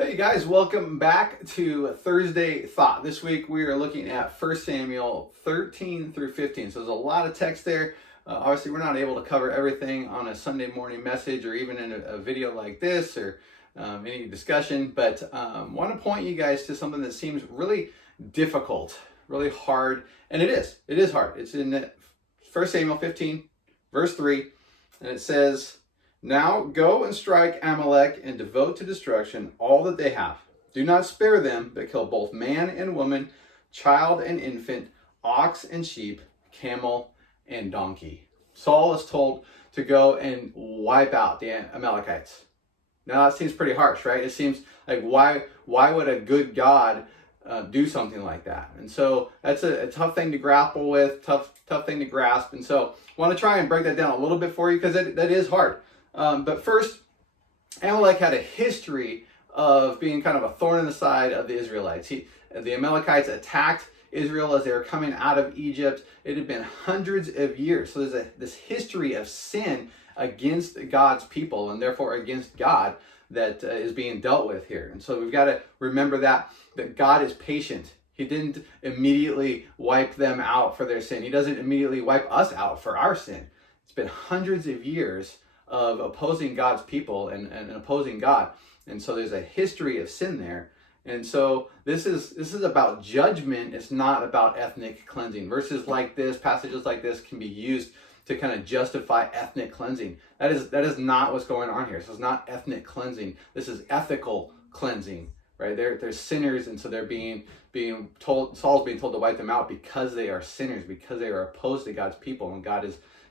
Hey guys, welcome back to Thursday Thought. This week we are looking at 1 Samuel 13 through 15. So there's a lot of text there. Obviously, we're not able to cover everything on a Sunday morning message or even in a video like this or any discussion, but want to point you guys to something that seems really difficult, really hard, and it is. It is hard. It's in 1 Samuel 15, verse 3, and it says, "Now go and strike Amalek and devote to destruction all that they have. Do not spare them, but kill both man and woman, child and infant, ox and sheep, camel and donkey." Saul is told to go and wipe out the Amalekites. Now that seems pretty harsh, right? It seems like why would a good God do something like that? And so that's a tough thing to grapple with, tough thing to grasp. And so I want to try and break that down a little bit for you because that is hard. But first, Amalek had a history of being kind of a thorn in the side of the Israelites. The Amalekites attacked Israel as they were coming out of Egypt. It had been hundreds of years. So there's this history of sin against God's people and therefore against God that is being dealt with here. And so we've got to remember that God is patient. He didn't immediately wipe them out for their sin. He doesn't immediately wipe us out for our sin. It's been hundreds of years of opposing God's people and opposing God. And so there's a history of sin there. And so this is about judgment. It's not about ethnic cleansing. Verses like this, passages like this can be used to kind of justify ethnic cleansing. That is not what's going on here. This is not ethnic cleansing. This is ethical cleansing, right? They're sinners, and so they're being told, Saul's being told to wipe them out because they are sinners, because they are opposed to God's people, and God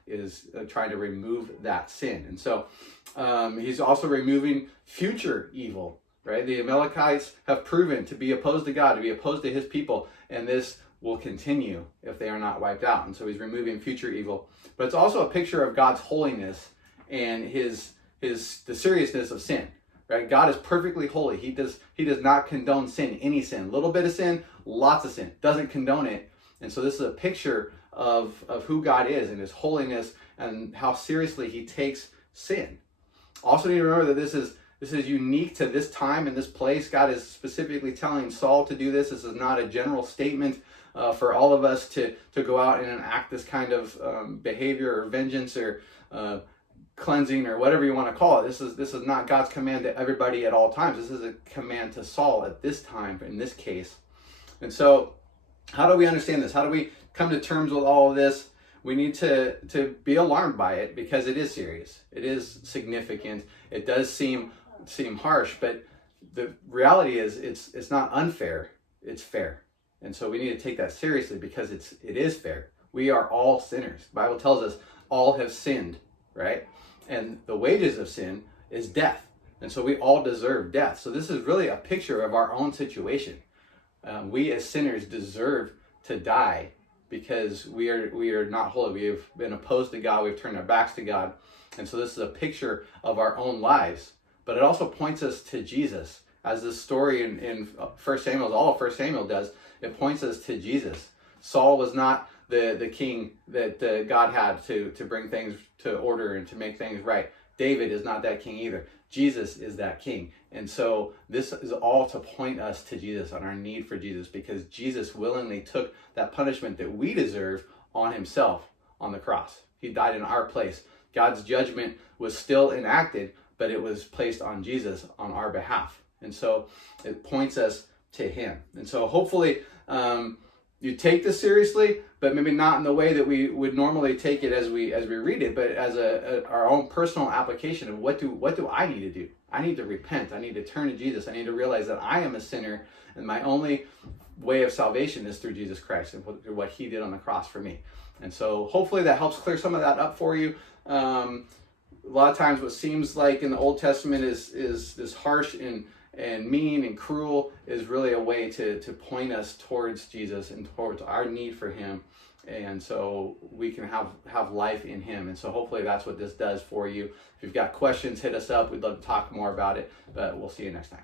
is trying to remove that sin. And so he's also removing future evil, right? The Amalekites have proven to be opposed to God, to be opposed to his people, and this will continue if they are not wiped out. And so he's removing future evil. But it's also a picture of God's holiness and the seriousness of sin, right? God is perfectly holy. He does not condone sin, any sin. A little bit of sin, lots of sin. Doesn't condone it. And so this is a picture of who God is and his holiness and how seriously he takes sin. Also need to remember that this is unique to this time and this place. God is specifically telling Saul to do this. This is not a general statement for all of us to go out and enact this kind of behavior or vengeance or cleansing or whatever you want to call it. This is not God's command to everybody at all times. This is a command to Saul at this time, in this case. And so how do we understand this? How do we come to terms with all of this? We need to be alarmed by it because it is serious. It is significant. It does seem harsh, but the reality is it's not unfair. It's fair. And so we need to take that seriously because it is fair. We are all sinners. The Bible tells us all have sinned, right? And the wages of sin is death. And so we all deserve death. So this is really a picture of our own situation. We as sinners deserve to die because we are not holy. We have been opposed to God. We've turned our backs to God. And so this is a picture of our own lives. But it also points us to Jesus. As this story in 1 Samuel, all of 1 Samuel does, it points us to Jesus. Saul was not the king that God had to bring things to order and to make things right. David is not that king either. Jesus is that king. And so this is all to point us to Jesus, on our need for Jesus, because Jesus willingly took that punishment that we deserve on himself on the cross. He died in our place. God's judgment was still enacted, but it was placed on Jesus on our behalf. And so it points us to him. And so hopefully you take this seriously, but maybe not in the way that we would normally take it as we read it, but as our own personal application of what do I need to do? I need to repent. I need to turn to Jesus. I need to realize that I am a sinner, and my only way of salvation is through Jesus Christ and through what he did on the cross for me. And so hopefully that helps clear some of that up for you. A lot of times what seems like in the Old Testament is this harsh and mean and cruel is really a way to point us towards Jesus and towards our need for him. And so we can have life in him. And so hopefully that's what this does for you. If you've got questions, hit us up. We'd love to talk more about it, but we'll see you next time.